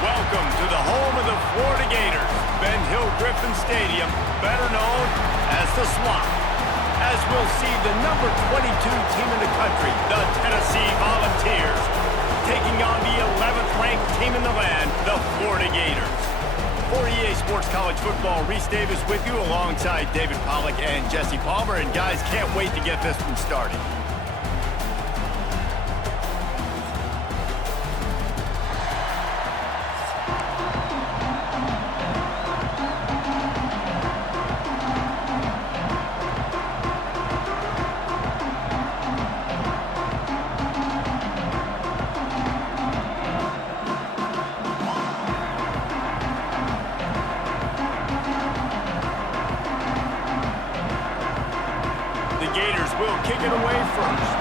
Welcome to the home of the Florida Gators, Ben Hill Griffin Stadium, better known as the Swamp, as we'll see the number 22 team in the country, the Tennessee Volunteers, taking on the 11th ranked team in the land, the Florida Gators. For EA Sports College Football, Reese Davis with you alongside David Pollack and Jesse Palmer, and guys, can't wait to get this one started. Will kick it away first.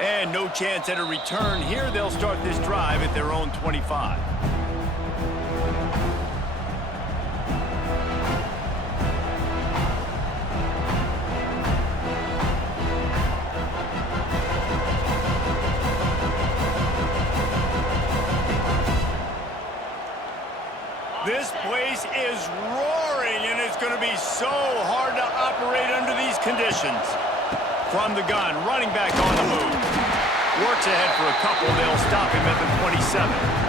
And no chance at a return here. They'll start this drive at their own 25. This place is roaring, and it's going to be so hard to operate under these conditions. From the gun, running back on the move. Works ahead for a couple. They'll stop him at the 27.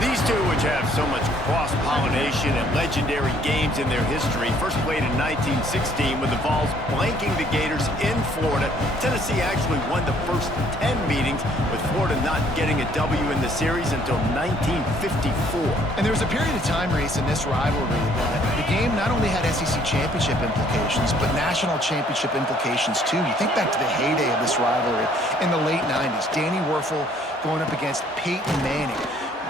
These two, which have so much cross-pollination and legendary games in their history, first played in 1916 with the Vols blanking the Gators in Florida. Tennessee actually won the first 10 meetings, with Florida not getting a W in the series until 1954. And there was a period of time, Reese, in this rivalry that the game not only had SEC championship implications, but national championship implications too. You think back to the heyday of this rivalry in the late 90s. Danny Werfel going up against Peyton Manning.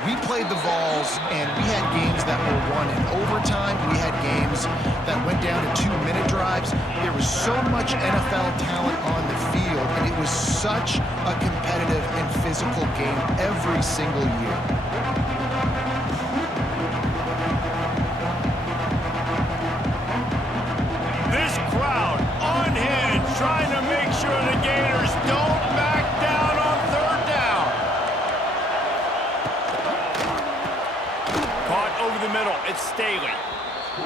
We played the Vols, and we had games that were won in overtime. We had games that went down to 2-minute drives. There was so much NFL talent on the field, and it was such a competitive and physical game every single year. This crowd unhinged, trying to make sure the Gators don't back down on third down. Caught over the middle, it's Staley.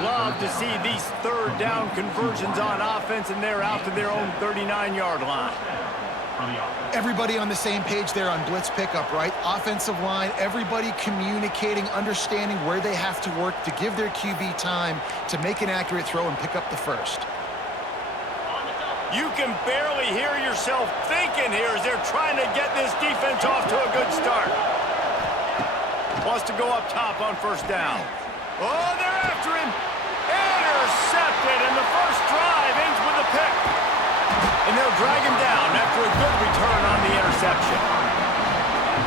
Love to see these third down conversions on offense, and they're out to their own 39-yard line. Everybody on the same page there on blitz pickup, right? Offensive line, everybody communicating, understanding where they have to work to give their QB time to make an accurate throw and pick up the first. You can barely hear yourself thinking here as they're trying to get this defense off to a good start. Wants to go up top on first down. Oh, they're after him. Intercepted, and the first drive ends with a pick. And they'll drag him down after a good return on the interception.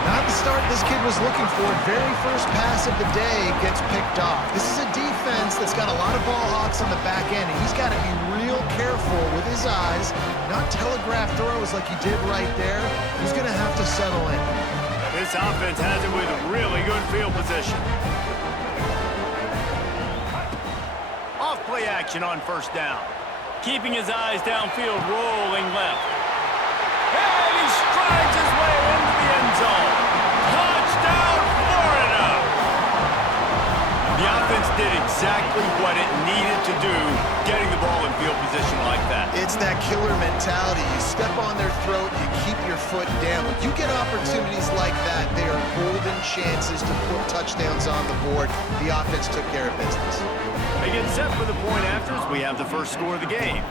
Not the start this kid was looking for. Very first pass of the day gets picked off. This is a defense that's got a lot of ball hawks on the back end, and he's got to be real careful with his eyes, not telegraph throws like he did right there. He's going to have to settle in. This offense has it with really good field position. Off play action on first down. Keeping his eyes downfield, rolling left. And he strides his way into the end zone. Touchdown, Florida! The offense did exactly what it needed to do, getting the ball in field position like that. It's that killer mentality. You step on their throat, you keep your foot down. When you get opportunities like that, they are golden chances to put touchdowns on the board. The offense took care of business. They get set for the point afters. We have the first score of the game.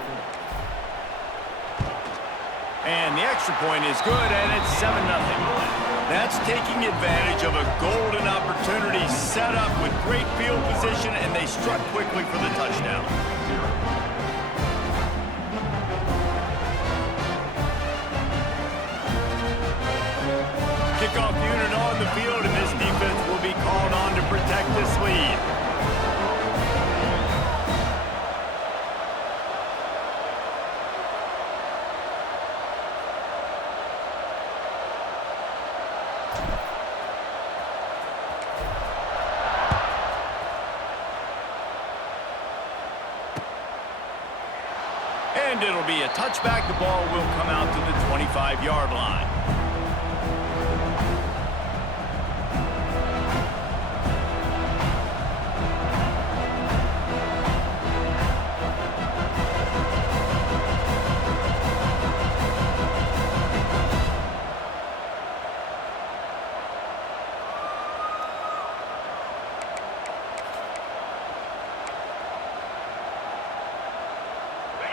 And the extra point is good, and it's 7-0. That's taking advantage of a golden opportunity set up with great field position, and they struck quickly for the touchdown. Kickoff unit on the field, and this defense will be called on to protect this lead. And it'll be a touchback. The ball will come out to the 25-yard line.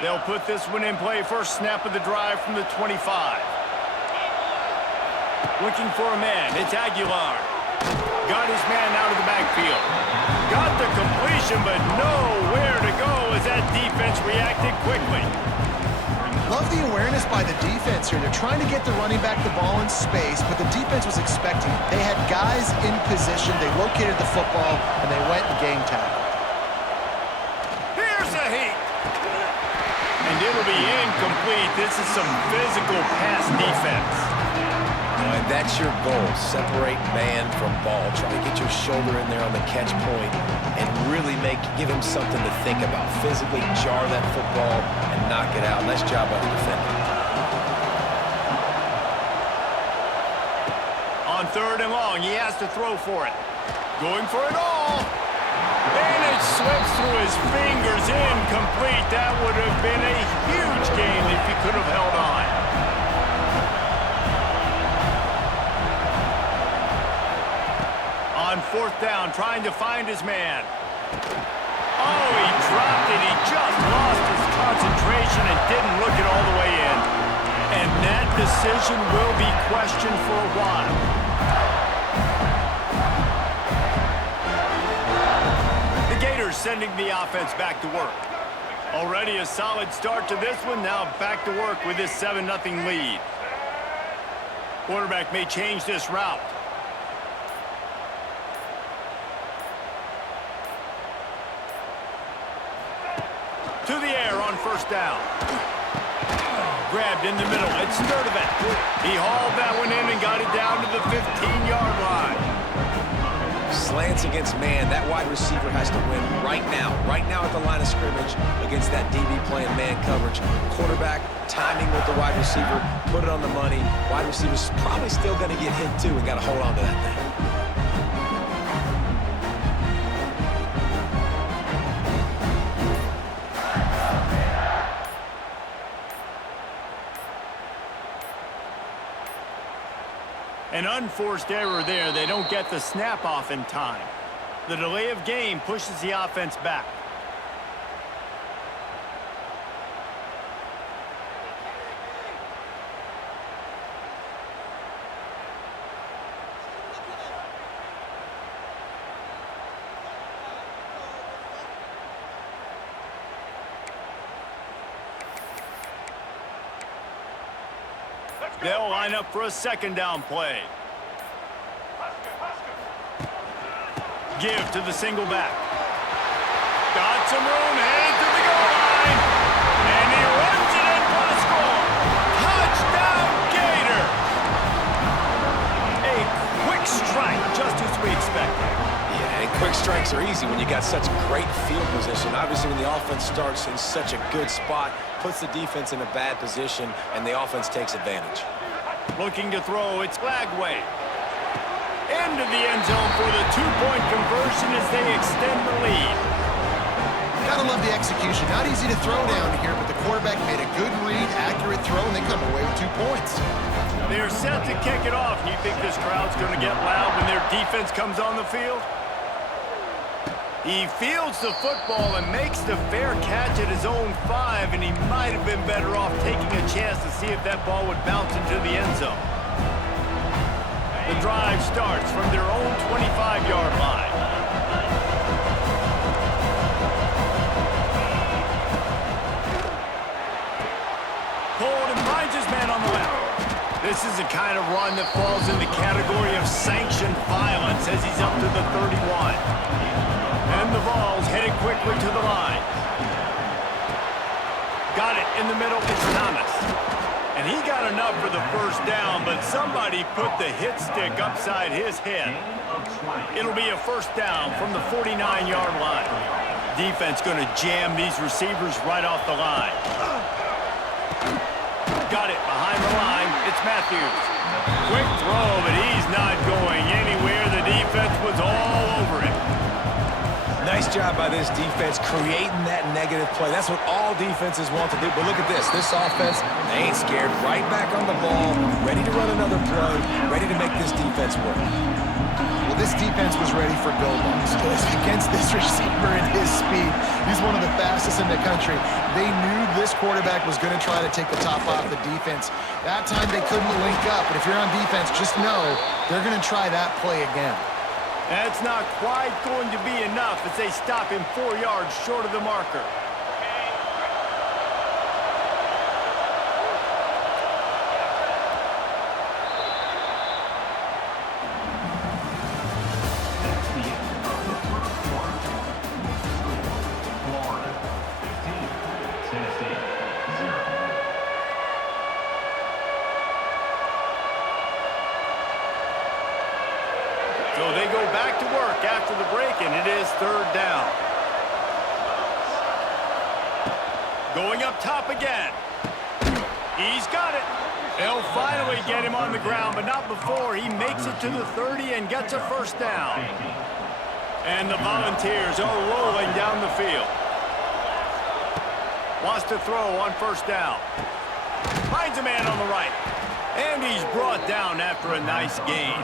They'll put this one in play. First snap of the drive from the 25. Looking for a man. It's Aguilar. Got his man out of the backfield. Got the completion, but nowhere to go as that defense reacted quickly. Love the awareness by the defense here. They're trying to get the running back the ball in space, but the defense was expecting it. They had guys in position. They located the football, and they went and game tackle. Here's a heat. And it'll be incomplete. This is some physical pass defense. And that's your goal. Separate man from ball. Try to get your shoulder in there on the catch point and really give him something to think about. Physically jar that football and knock it out. Nice job by the defender. On 3rd and long, he has to throw for it. Going for it all. And it slips through his fingers, incomplete. That would have been a huge gain if he could have held on. On 4th down, trying to find his man. Oh, he dropped it. He just lost his concentration and didn't look it all the way in. And that decision will be questioned for a while. Sending the offense back to work. Already a solid start to this one. Now back to work with this 7-0 lead. Quarterback may change this route. To the air on 1st down. Grabbed in the middle. It's Sturdivant. He hauled that one in and got it down to the 15-yard line. Slants against man. That wide receiver has to win right now at the line of scrimmage against that DB playing man coverage. Quarterback timing with the wide receiver, put it on the money. Wide receiver's probably still going to get hit too and got to hold on to that thing. An unforced error there. They don't get the snap off in time. The delay of game pushes the offense back. They'll line up for a 2nd down play. Give to the single back. Got some room, headed to the goal line. And he runs it in for the score. Touchdown, Gator. A quick strike, just as we expected. Yeah, and quick strikes are easy when you got such great field position. Obviously, when the offense starts in such a good spot, puts the defense in a bad position, and the offense takes advantage. Looking to throw, it's Flagway. Into the end zone for the 2-point conversion as they extend the lead. Gotta love the execution. Not easy to throw down here, but the quarterback made a good read, accurate throw, and they come away with 2 points. They're set to kick it off. And you think this crowd's going to get loud when their defense comes on the field? He fields the football and makes the fair catch at his own 5, and he might have been better off taking a chance to see if that ball would bounce into the end zone. The drive starts from their own 25-yard line. Pulled and finds his man on the left. This is the kind of run that falls in the category of sanctioned violence as he's up to the 31. And the ball's headed quickly to the line. Got it in the middle. It's Thomas. And he got enough for the 1st down, but somebody put the hit stick upside his head. It'll be a 1st down from the 49-yard line. Defense going to jam these receivers right off the line. Got it behind the line. It's Matthews. Quick throw, but he's not going anywhere. The defense was all over him. Nice job by this defense creating that negative play. That's what all defenses want to do. But look at this. This offense, they ain't scared. Right back on the ball, ready to run another play, ready to make this defense work. Well, this defense was ready for go-balls against this receiver and his speed. He's one of the fastest in the country. They knew this quarterback was going to try to take the top off the defense. That time they couldn't link up, but if you're on defense, just know they're going to try that play again. That's not quite going to be enough as they stop him 4 yards short of the marker. So they go back to work after the break, and it is 3rd down. Going up top again. He's got it. They'll finally get him on the ground, but not before he makes it to the 30 and gets a 1st down. And the Volunteers are rolling down the field. Wants to throw on 1st down. Finds a man on the right. And he's brought down after a nice gain.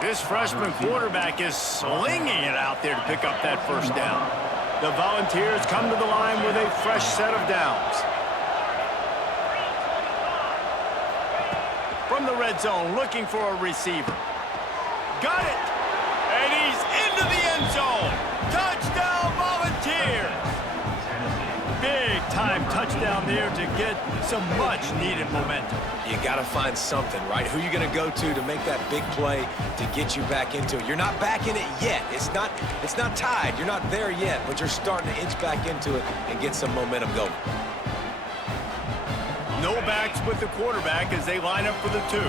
This freshman quarterback is slinging it out there to pick up that 1st down. The Volunteers come to the line with a fresh set of downs. From the red zone, looking for a receiver. Got it! And he's into the end zone! Touchdown, Volunteers! Big-time touchdown there to get some much-needed momentum. You got to find something, right? Who you going to go to make that big play to get you back into it? You're not back in it yet. It's not tied. You're not there yet, but you're starting to inch back into it and get some momentum going. No backs with the quarterback as they line up for the 2.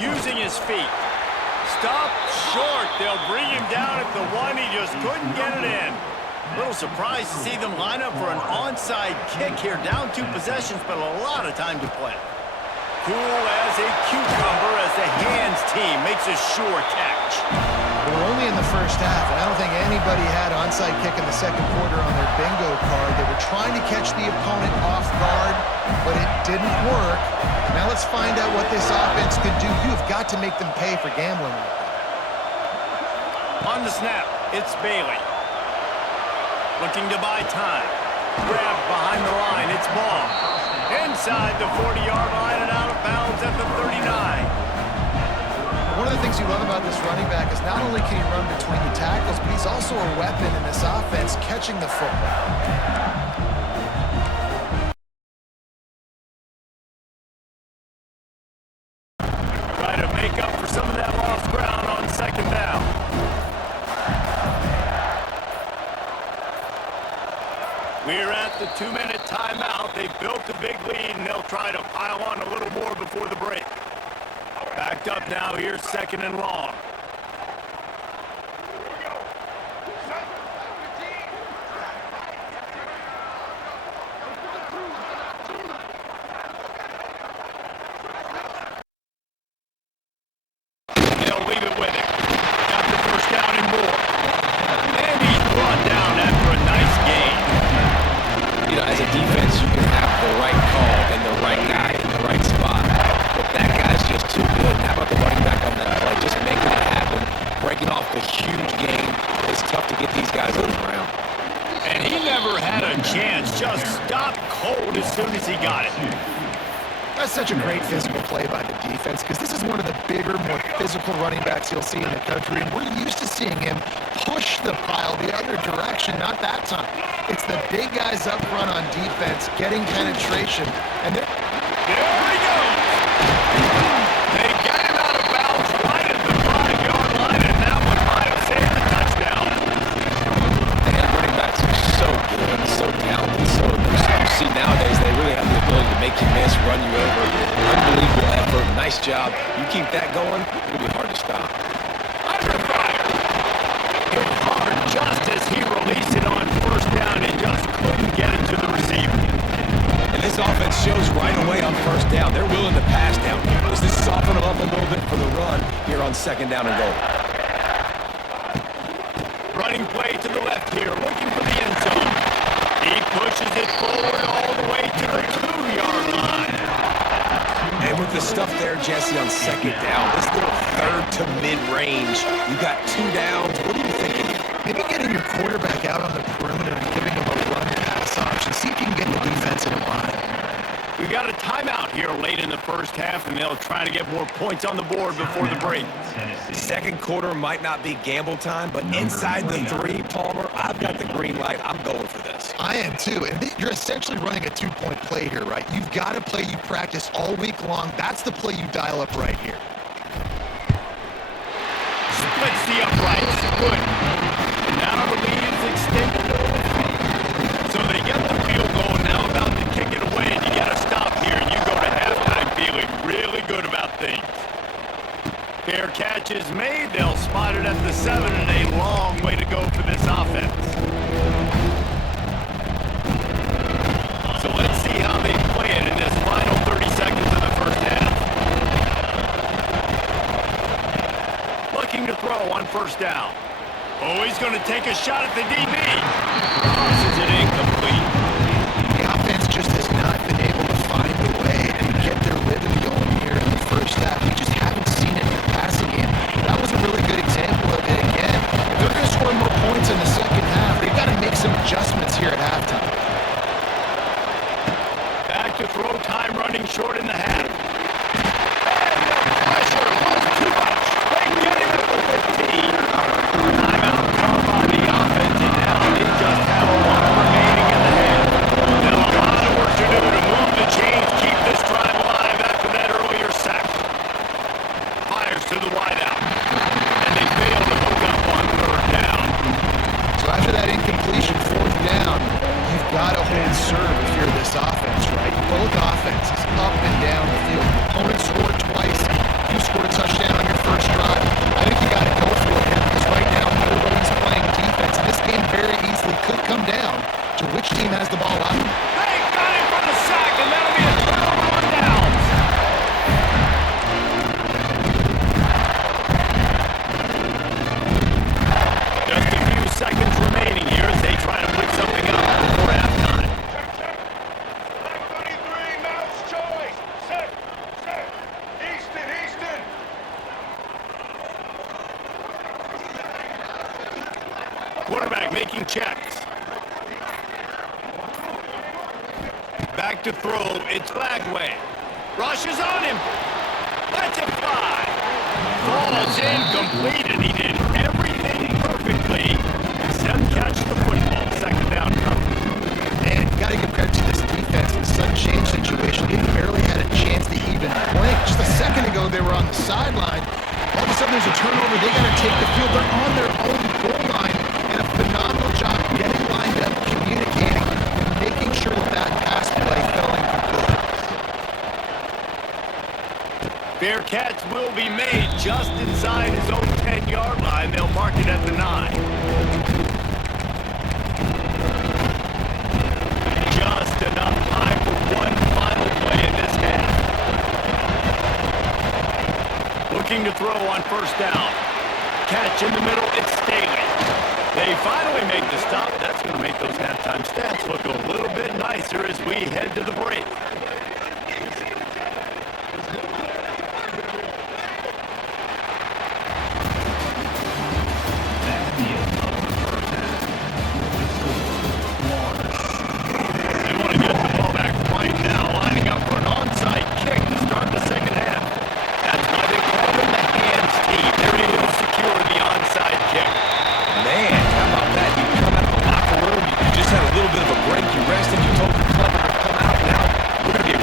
Using his feet. Stop short. They'll bring him down at the 1. He just couldn't get it in. A little surprised to see them line up for an onside kick here. Down 2 possessions, but a lot of time to play. Cool as a cucumber as the hands team makes a sure catch. We're only in the 1st half, and I don't think anybody had onside kick in the 2nd quarter on their bingo card. They were trying to catch the opponent off guard, but it didn't work. Now let's find out what this offense could do. You have got to make them pay for gambling like that. On the snap, it's Bailey. Looking to buy time. Grab behind the line, it's ball. Inside the 40-yard line and out of bounds at the 39. One of the things you love about this running back is not only can he run between the tackles, but he's also a weapon in this offense catching the football. Try to make up for some of that lost ground on 2nd down. We're at the 2-minute timeout. They've built a big lead, and they'll try to pile on a little more before the break. Backed up now. Here's 2nd and long. They'll leave it with him. Got the 1st down and more. And he's brought down after a nice gain. You know, as a defense, you can have the right call and the right guy in the right spot. But that guy's just too good. How about the running back on that play? Just making it happen. Breaking off the huge game. It's tough to get these guys on the ground. And he never had a chance. Just stopped cold as soon as he got it. That's such a great physical play by the defense because this is one of the bigger, more physical running backs you'll see in the country. And we're used to seeing him push the pile the other direction, not that time. It's the big guys up front on defense getting penetration. And there he goes. They got him out of bounds right at the 5-yard line, and that one might have saved the touchdown. Man, running backs are so good, so talented, so you see nowadays they really have the ability to make you miss, run you over. Unbelievable effort You keep that going, it'll be hard to stop. Under fire. Hit hard just as he released it on first down and just couldn't get it to the receiver. And this offense shows right away on first down. They're willing to pass down here. Does this soften them up a little bit for the run here on second down and goal? Running play to the left here, looking for the end zone. He pushes it forward all the way to the 2-yard line. And with the stuff there, Jesse, on second down, this little third to mid-range, you got 2 downs. What are you thinking here? Maybe getting your quarterback out on the perimeter and giving him a run-pass option. See if you can get the defense in line. We got a timeout here late in the first half, and they'll try to get more points on the board before the break. Second quarter might not be gamble time, but inside the 3, Palmer, I've got the green light. I'm going for this. I am too, and you're essentially running a 2-point play here, right? You've got a play you practice all week long. That's the play you dial up right here. Splits the uprights. Good. Now the lead is extended over. So they get the field goal, now about to kick it away, and you got to stop here, and you go to halftime feeling really good about things. Fair catch is made. They'll spot it at the 7, and a long way to go for this offense. So let's see how they play it in this final 30 seconds of the first half. Looking to throw on first down. Oh, he's going to take a shot at the DB. Tosses it incomplete. The offense just has not been able to find a way to get their rhythm going here in the first half. We just haven't seen it in the passing game. That was a really good example of it again. If they're going to score more points in the second half, they've got to make some adjustments here at halftime. Back to throw time, running short in the half. Pressure was too much. They get him at the 15. Timeout call by the offense, and now they just have 1 remaining in the half. Still a lot of work to do to move the chains, keep this drive alive after that earlier sack. Fires to the wideout, and they fail to hook up on third down. So after that incompletion, fourth down, you've got to hold serve if you're this offense, right? Both offenses up and down the field. Opponent scored twice. You scored a touchdown on your first drive. I think you got to go for it here because right now nobody's playing defense. And this game very easily could come down to which team has the ball out. They got him for the sack, and that'll be a turnover on downs. Just a few seconds remaining here as they try to pick something up before halftime. 33, mouse choice. Set. Easton. Quarterback making checks. Back to throw. It's Lagway. Rushes on him. Lets it fly. Falls incomplete, and he did everything perfectly except catch the football. Second down comes. Man, you got to give credit to this defense in a sudden change situation. They barely had a chance to even blink. Just a second ago, they were on the sideline. All of a sudden, there's a turnover. They got to take the field. They're on their own goal line, and a phenomenal job getting lined up, communicating, and making sure that pass play fell incomplete. Fair catch will be made just inside his own 10-yard line. They'll mark it at the 9. Just enough time for one final play in this half. Looking to throw on first down. Catch in the middle, it's Staley. They finally make the stop. That's going to make those halftime stats look a little bit nicer as we head to the break. They want to get the ball back right now, lining up for an onside kick to start the second half. That's why they call them the hands team. They're able to secure the onside kick. Man, how about that? You come out of the locker room, you just had a little bit of a break, you rested, you told your club to come out. Now we're going to be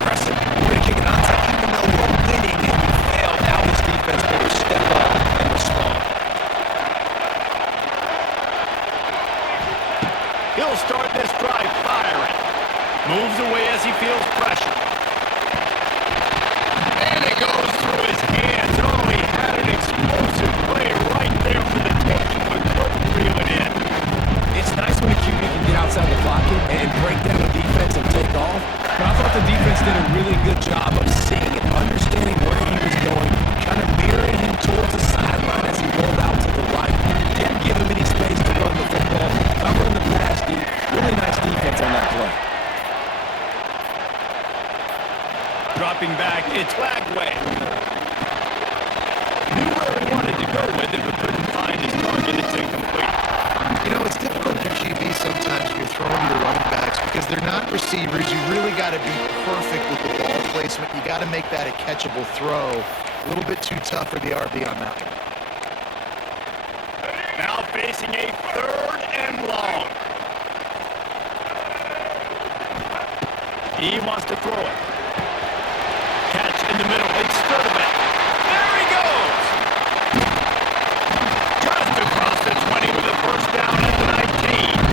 got to be perfect with the ball placement. You got to make that a catchable throw. A little bit too tough for the RB on that one. Now facing a 3rd and long. He wants to throw it. Catch in the middle. It's Sturdivant. There he goes. Just across the 20 with a first down at the 19.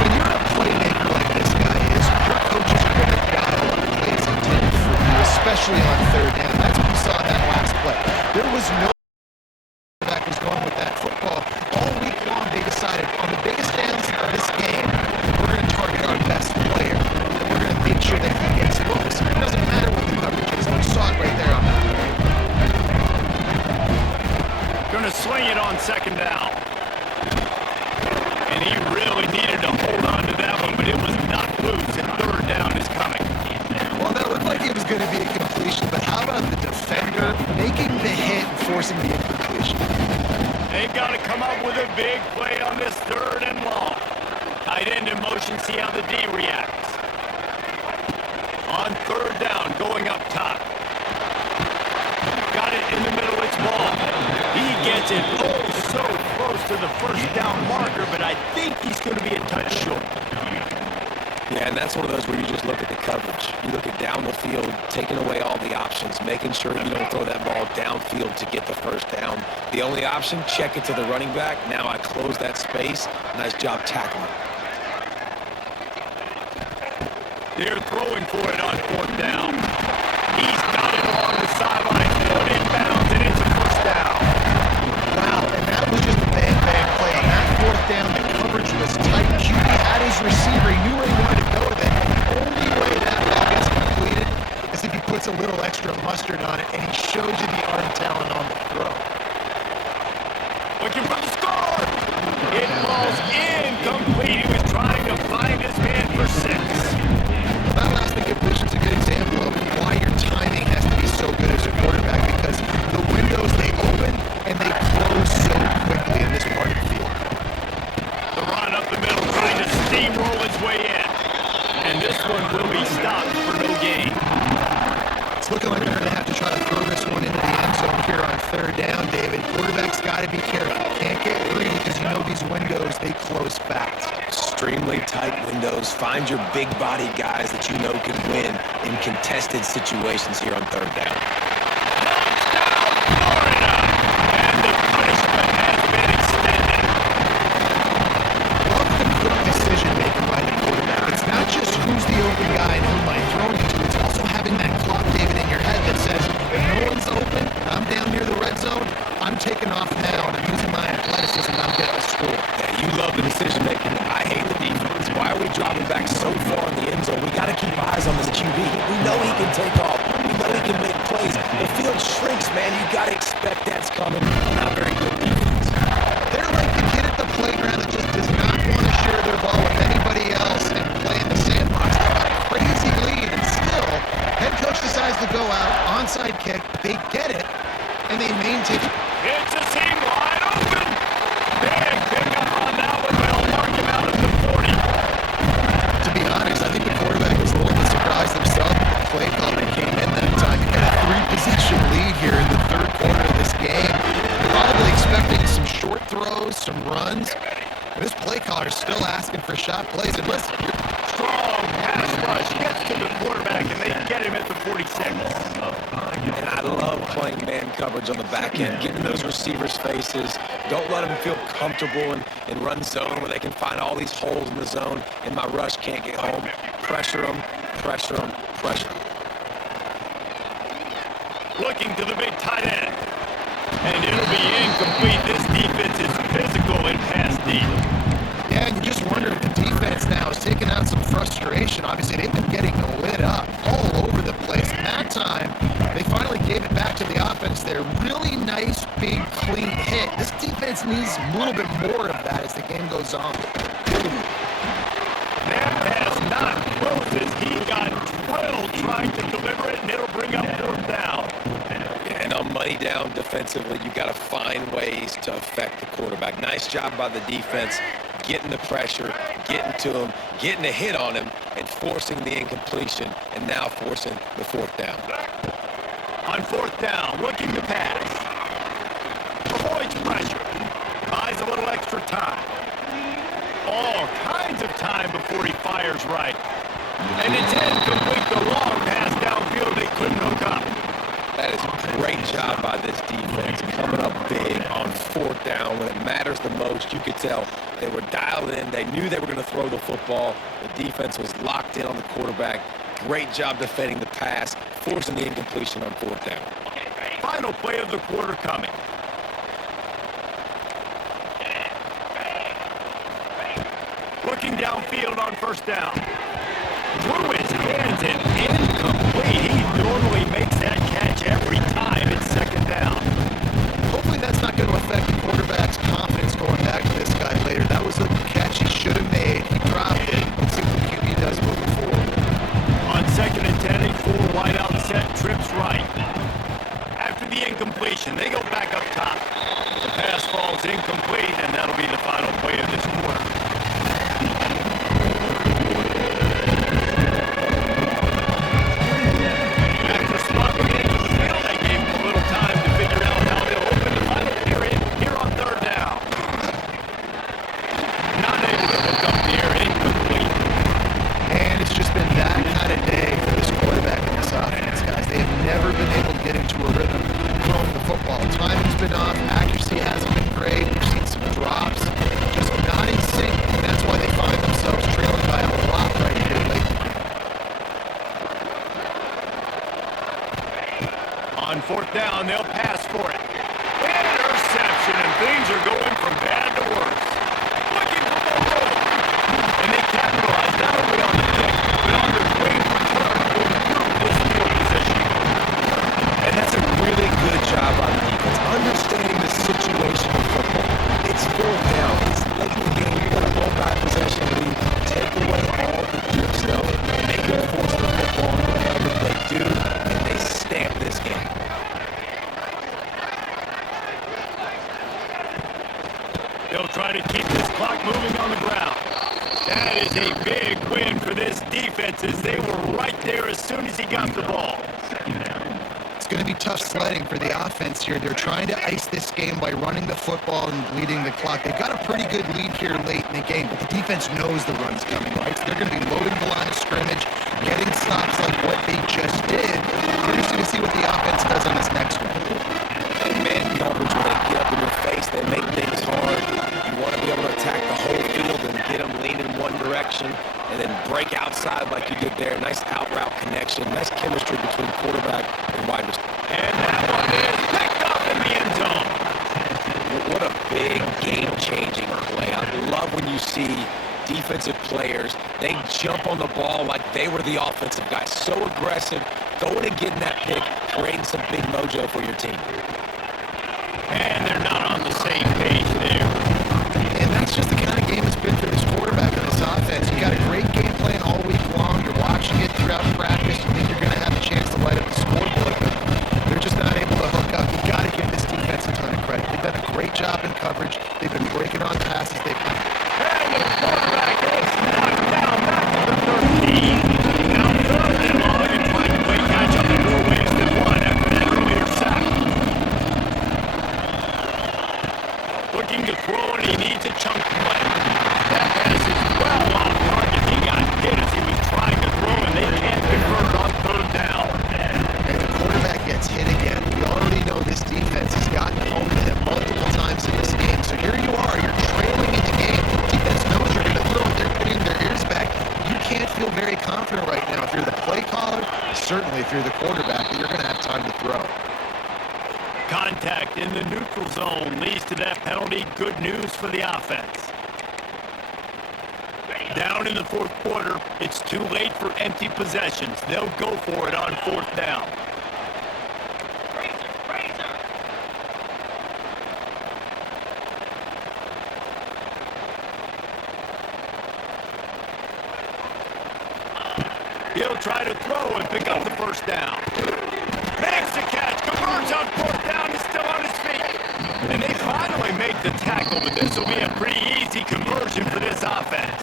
When you're a playmaker like this guy is, your coaches are going to dial up plays intended for you, especially on 3rd down. That's what we saw that last play. There was no quarterback was going with that football. All week long, they decided on the biggest downs of this game, we're going to target our best player. And we're going to make sure that he gets looks. It doesn't matter what the coverage is. We saw it right there on that play. Going to swing it on 2nd down. And he really needed to hold on to that one, but it was not loose, and 3rd down is coming. Well, that looked like it was going to be a completion, but how about the defender making the hit and forcing the incompletion? They've got to come up with a big play on this 3rd and long. Tight end in motion, see how the D reacts. On 3rd down, going up top. Got it in the middle, it's ball. He gets it so close to the first down marker, but I think he's going to be a touch short. Yeah, and that's one of those where you just look at the coverage. You look at down the field, taking away all the options, making sure you don't throw that ball downfield to get the first down. The only option, check it to the running back. Now I close that space. Nice job tackling. They're throwing for it on 4th down. He's got it along the sideline, put in bounds, and it's a first down. Wow, and that was just a bang-bang play. On that 4th down, the coverage was tight. QB had his receiver. He knew where he wanted to go with it. The only way that ball gets completed is if he puts a little extra mustard on it, and he shows you the arm talent on the throw. Looking for the score. It falls incomplete. He was trying to find his man for 6. That last incompletion is a good example of why your timing has to be so good as a quarterback, because the windows, they open and they close so quickly in this part of the field. The run up the middle, trying to steamroll his way in. And this one will be stopped for no gain. It's looking like they're going to have to try to throw this one into the end zone here on 3rd down, David. Quarterback's got to be careful. Can't get greedy because you know these windows, they close fast. Extremely tight windows. Find your big body guys that you know can win in contested situations here on 3rd down. Touchdown, Florida! And the punishment has been extended. Love the quick decision-making by the quarterback. It's not just who's the open guy and who am I throwing it to. It's also having that clock, David, in your head that says, if no one's open, I'm down near the red zone, I'm taking off now, and I'm using my athleticism, and I'm getting a score. Yeah, you love the decision-making. I hate the defense. Why are we dropping back so far in the end zone? We got to keep eyes on this QB. We know he can take off. We know he can make plays. The field shrinks, man. You got to expect that's coming. Not very good defense. They're like the kid at the playground that just does not want to share their ball with anybody else and play in the sandbox. They got a crazy lead, and still, head coach decides to go out, onside kick. They get it, and they maintain it. It's a seam wide open. Big pickup on that one. They'll mark him out at the 40. To be honest, I think the quarterback was a little bit surprised himself that the play call that came in that time. You got a 3-possession lead here in the 3rd quarter of this game. Probably expecting some short throws, some runs. And this play caller is still asking for shot plays. And listen, Strong pass rush gets to the quarterback, and they get him at the 46. And I love playing man coverage on the back end, getting those receivers' faces. Don't let them feel comfortable in run zone where they can find all these holes in the zone and my rush can't get home. Pressure them, pressure them, pressure them. Looking to the big tight end. And it'll be incomplete. This defense is physical in pass deep. yeah, you just wonder if the defense now is taking out some frustration. Obviously, they've been getting lit up all over the place. And that time, they finally gave it back to the offense there. Really nice, big, clean hit. This defense needs a little bit more of that as the game goes on. That pass not closes. He got drilled trying to deliver it, and it'll bring up 4th down. And on money down defensively, you got to find ways to affect the quarterback. Nice job by the defense, getting the pressure, getting to him, getting a hit on him, and forcing the incompletion and now forcing the fourth down. On fourth down, looking to pass. Avoids pressure. Buys a little extra time. All kinds of time before he fires right. And it's incomplete. The long pass downfield they couldn't hook up. That is a great job by this defense, coming up big on fourth down when it matters the most. You could tell they were dialed in. They knew they were going to throw the football. The defense was locked in on the quarterback. Great job defending the pass, forcing the incompletion on fourth down. Final play of the quarter coming. Looking downfield on first down. Through his hands and incomplete. He normally makes that catch every time. It's second down. Hopefully that's not going to affect the quarterback's confidence going back to this guy later. That was a catch he should have made. He dropped it. Let's see what the QB does moving forward. On second and 10, a full wideout set, trips right. After the incompletion, they go back up top. The pass falls incomplete, and that'll be the final play of this quarter. After spotting it into the field, that gave them a little time to figure out how they'll open the final period here on third down. Not able to hook up the air, incomplete. And it's just been that kind of day for this quarterback and this offense, guys. They have never been able to get into a rhythm throwing the football. Timing's been off. Accuracy hasn't been great. We've seen some drops. Just not in sync. And that's why they find themselves trailing by a lot right here lately. On fourth down, they'll pass for it. Interception, and things are going from bad to worse. Looking for more goal. And they capitalize not only on the kick, but on their great return to improve this field position. And that's a really good job by the defense, understanding the situation of football. It's fourth down. It's late in the game. You got a one-back possession lead. Take away all the deep stuff. Make them force the football. Whatever they do, and they stamp this game. They'll try to keep this clock moving on the ground. That is a big win for this defense as they were right there as soon as he got the ball. It's going to be tough sledding for the offense here. They're trying to ice this game by running the football and bleeding the clock. They've got a pretty good lead here late in the game, but the defense knows the run's coming, right? So they're going to be loading the line of scrimmage, getting stops like what they just did. Interesting to see what the offense does on this next one. And man coverage, when they get up in your face, they make things hard. You want to be able to attack the whole field and get them leaning one direction and then break outside like you did there. Nice out route connection, nice chemistry between quarterback and wide receiver. And that one is picked up in the end zone. What a big game-changing play. I love when you see defensive players, they jump on the ball like they were the offensive guys. So aggressive, going and getting that pick, creating some big mojo for your team. And they're not on the same page there. And that's just the kind of game it's been for this quarterback and this offense. You got a great game plan all week long. You're watching it throughout practice. You think you're going to have a chance to light up the scoreboard, but they're just not able to hook up. You got to give this defense a ton of credit. They've done a great job in coverage. They've been breaking on passes. They've been... And the quarterback is knocked down back to the 13. Now third and long and trying to play catch up in more ways than one after that earlier sack. Looking to throw, and he needs a chunk play. That pass is well off target. He got hit as he was trying to throw, and they can't convert on third down. And the quarterback gets hit again. We already know this defense has gotten home to him multiple times in this game. So here you are. You're trailing in the game. The defense knows you're going to throw it. They're putting their ears back. You can't feel very confident right now. If you're the play caller, certainly if you're the quarterback, that you're going to have time to throw. Contact in the neutral zone leads to that penalty. Good news for the offense. Down in the fourth quarter, it's too late for empty possessions. They'll go for it on fourth down. He'll try to throw and pick up the first down. Makes the catch, converts on fourth down, is still on his feet. And they finally make the tackle, but this will be a pretty easy conversion for this offense.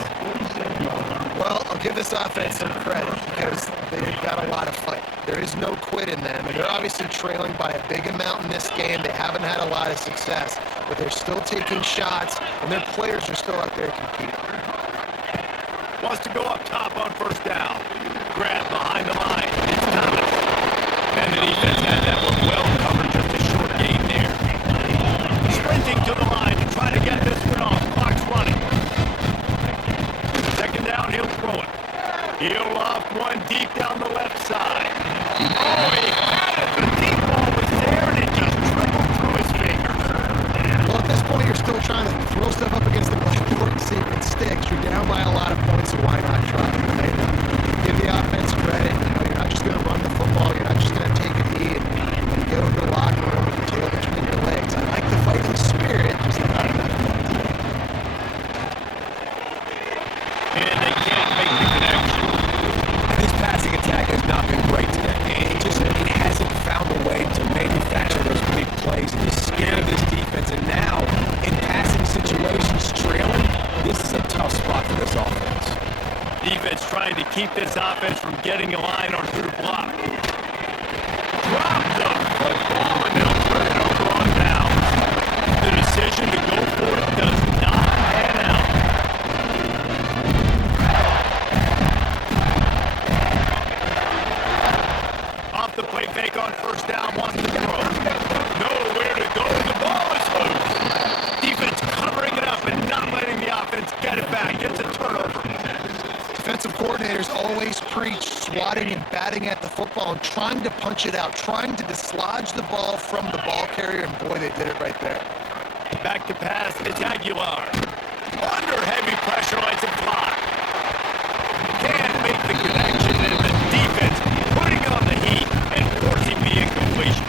Well, I'll give give this offense some credit because they've got a lot of fight. There is no quit in them, and they're obviously trailing by a big amount in this game. They haven't had a lot of success, but they're still taking shots, and their players are still out there competing. Wants to go up top on first down. Grab behind the line. It's Tennesse. And the defense had that one well covered. Just a short gain there. Sprinting to the line to try to get this one off. Clock's running. Second down, he'll throw it. He'll loft one deep down the left side. Oh, he had it. The deep ball was there, and it just trickled through his fingers. Well, at this point, you're still trying to throw stuff up against the blackboard and see if it sticks. You're down by a lot of points, so why not try, right? Give the offense credit. You know, you're not just going to run the football. You're not just going to take a knee and go to the locker room with your tail between your legs. I like the fighting spirit, just not enough fun today. And they can't make the connection. This passing attack has not been great today. It hasn't found a way to manufacture those big plays and to scare this defense. And now, in passing situations, trailing, this is a tough spot for this offense. Defense trying to keep this offense from getting a line on who to block. Drop the football, and they'll turn it over on down. The decision to go for it does not pan out. Off the play fake on first down, wants to throw. Nowhere to go. The ball is loose. Defense covering it up and not letting the offense get it back. Gets a turnover. Defensive coordinators always preach swatting and batting at the football and trying to punch it out, trying to dislodge the ball from the ball carrier, and boy, they did it right there. Back to pass, it's Aguilar. Under heavy pressure, lights it fly. Can't make the connection, and the defense putting on the heat and forcing the incompletion.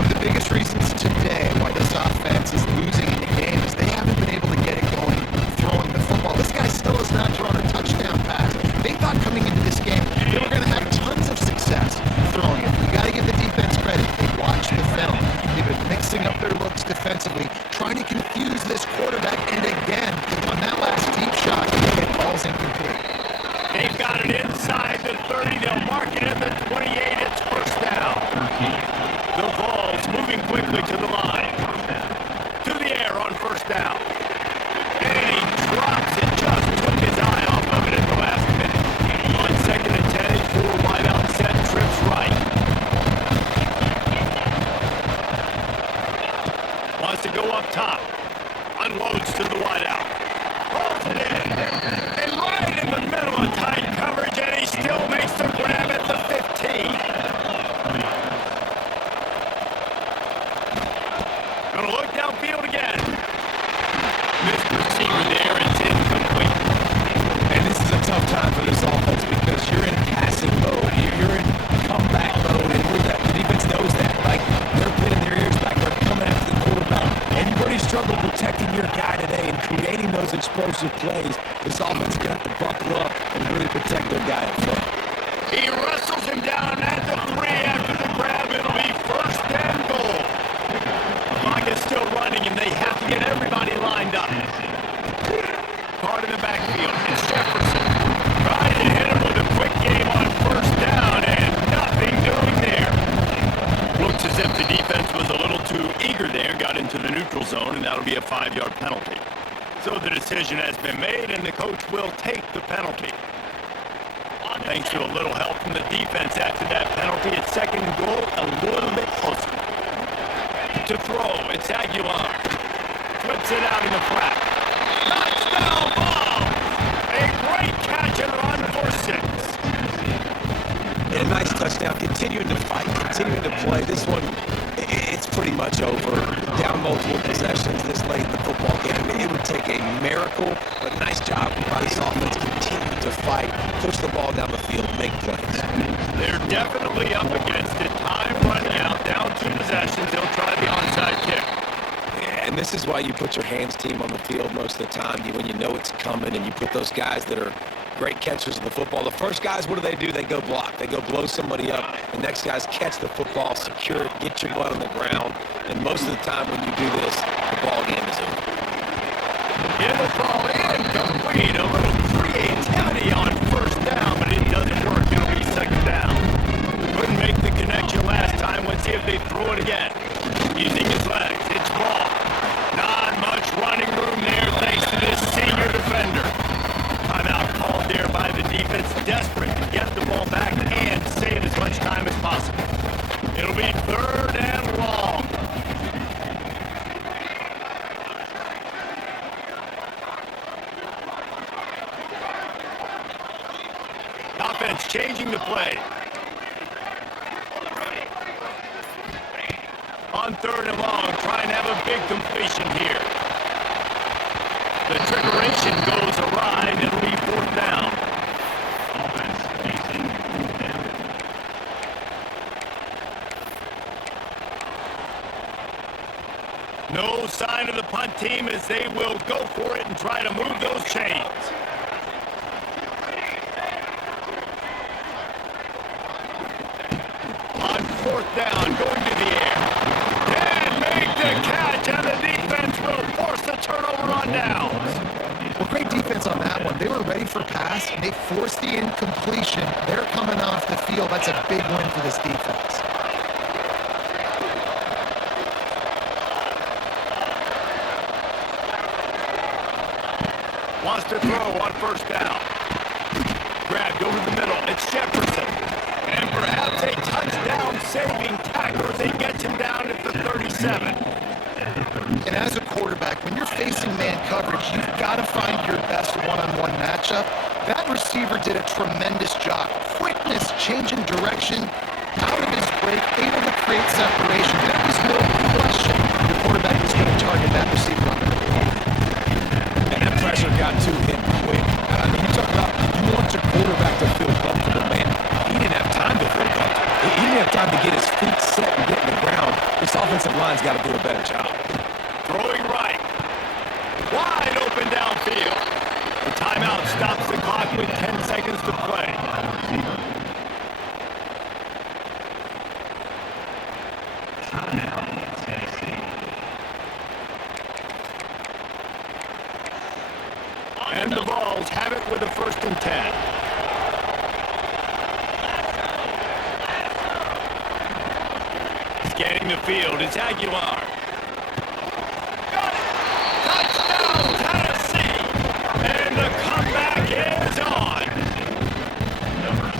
One of the biggest reasons today why this offense is losing in the game is they haven't been able to get it going throwing the football. This guy still has not thrown a touchdown pass. They thought coming into this game they were going to have tons of success throwing it. You got to give the defense credit. They watched the film. They've been mixing up their looks defensively, trying to confuse this quarterback. And again, on that last deep shot, the ball's incomplete. They've got it inside the 30. They'll mark it at the 28. It's first down. The ball's moving quickly to the line. To the air on first down. And he drops it. Just took his eye off of it at the last minute. On second and 10, it's 4 wide out set. Trips right. Wants to go up top. Unloads to the wide out. Pulls it in. And right in the middle of tight coverage, and he still makes the grab at the 15. Gonna look downfield again. Missed receiver there, it's incomplete. And this is a tough time for this offense because you're in passing mode. You're in comeback mode, and the defense knows that. Like, they're pinning their ears back. They're coming after the quarterback. And you've already struggled protecting your guy today and creating those explosive plays. This offense is going to have to buckle up and really protect their guy up front. He wrestles him down at the 3 after the grab. It'll be first and goal. The clock is still running, and they have to get everybody lined up. Card in the backfield. It's Jefferson. Trying to hit him with a quick game on first down, and nothing doing there. Looks as if the defense was a little too eager there, got into the neutral zone, and that'll be a 5-yard penalty. So the decision has been made, and the coach will take the penalty. Thanks to a little help from the defense after that penalty, it's second and goal, a little bit closer. To throw, it's Aguilar. Flips it out in the flat. Touchdown ball! A great catch and run for 6. And a nice touchdown, continuing to fight, continuing to play. This one, it's pretty much over. Down multiple possessions this late in the football game. It would take a miracle, but nice job by this offense continuing to fight, push the ball down the field, make plays. They're definitely up against it. Time running out, down 2 possessions. They'll try the onside kick. And this is why you put your hands team on the field most of the time, when you know it's coming, and you put those guys that are great catchers of the football. The first guys, what do? They go block. They go blow somebody up. The next guys catch the football, secure it, get your butt on the ground. And most of the time when you do this, the ball game is over. It'll fall incomplete. A little creativity on first Using his legs, it's ball. Not much running room there thanks to this senior defender. Timeout called there by the defense, desperate to get the ball back and save as much time as possible. It'll be 3rd and long. Offense changing the play. On 3rd and long, try and have a big completion here. The triggeration goes awry, and it'll be 4th down. No sign of the punt team as they will go for it and try to move those chains. On 4th down, going to the air. And make the catch, and the defense will force the turnover on downs. Well, great defense on that one. They were ready for pass, and they forced the incompletion. They're coming off the field. That's a big win for this defense. Wants to throw on 1st down. Grabbed over the middle. It's Jefferson. And perhaps a touchdown-saving tackle as they get him down at the 37. And as a quarterback, when you're facing man coverage, you've got to find your best one-on-one matchup. That receiver did a tremendous job. Quickness, changing direction, out of his break, able to create separation. There was no question the quarterback was going to target that receiver on the And that pressure got to him quick. I mean, you talk about you want your quarterback to feel comfortable, man. He didn't have time to feel comfortable. He didn't have time to get his feet set and get in the ground. This offensive line's got to do a better job. Throwing right. Wide open downfield. The timeout stops the clock with 10 seconds to play. And the Vols have it with a 1st and 10. Scanning the field, it's Aguilar. Got it! Touchdown, Tennesse! And the comeback is on!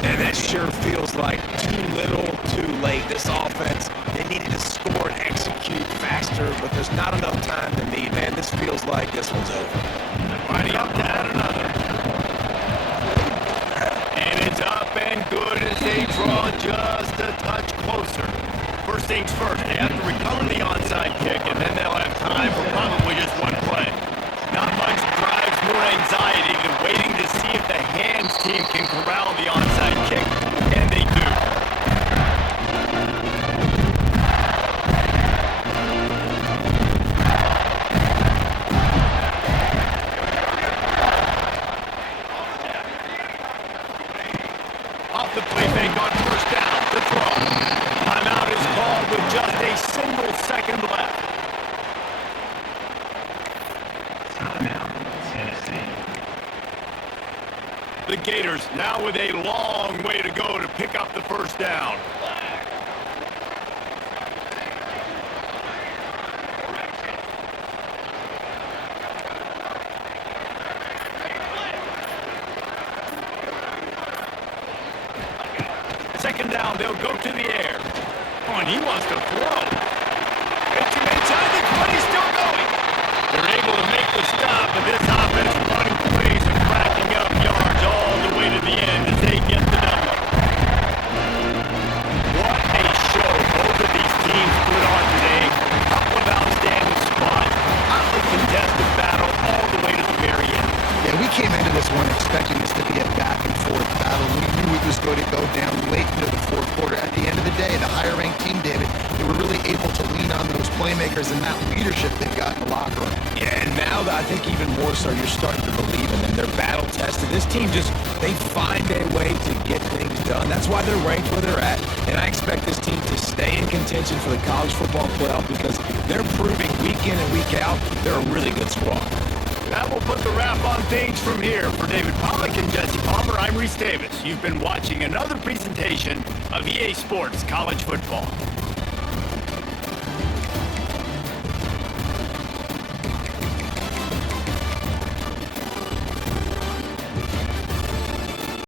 And that sure feels like too little, too late. This offense, they needed to score and execute faster, but there's not enough time to meet. Man, this feels like this one's over. Lining up to add another. And it's up and good as they draw just a touch closer. First things first, they have to recover the onside kick, and then they'll have time for probably just one play. Not much drives more anxiety than waiting to see if the hands team can corral the onside kick, and they do. Off the play fake on 1st down, the throw. Timeout is called with just a single second left. The Gators now with a long way to go to pick up the 1st down. Second down, they'll go to the air. Oh, and he wants to throw. It's inside the 20, still going. They're able to make the stop, but this offense running plays and racking up yards all the way to the end as they get the number. What a show both of these teams put on today. Couple of outstanding spots, hotly contested battle all the way to the very end. Yeah, we came into this one expecting this to be a back-and-forth battle. We knew it was going to go down late into the 4th quarter. At the end of the day, the higher-ranked team, David, they were really able to lean on those playmakers and that leadership they've got in the locker room. Yeah, and now I think even more so, you're starting to believe in them. They're battle-tested. This team they find a way to get things done. That's why they're ranked where they're at. And I expect this team to stay in contention for the college football playoff because they're proving week in and week out they're a really good squad. That will put the wrap on things from here. For David Pollack and Jesse Palmer, I'm Reese Davis. You've been watching another presentation of EA Sports College Football.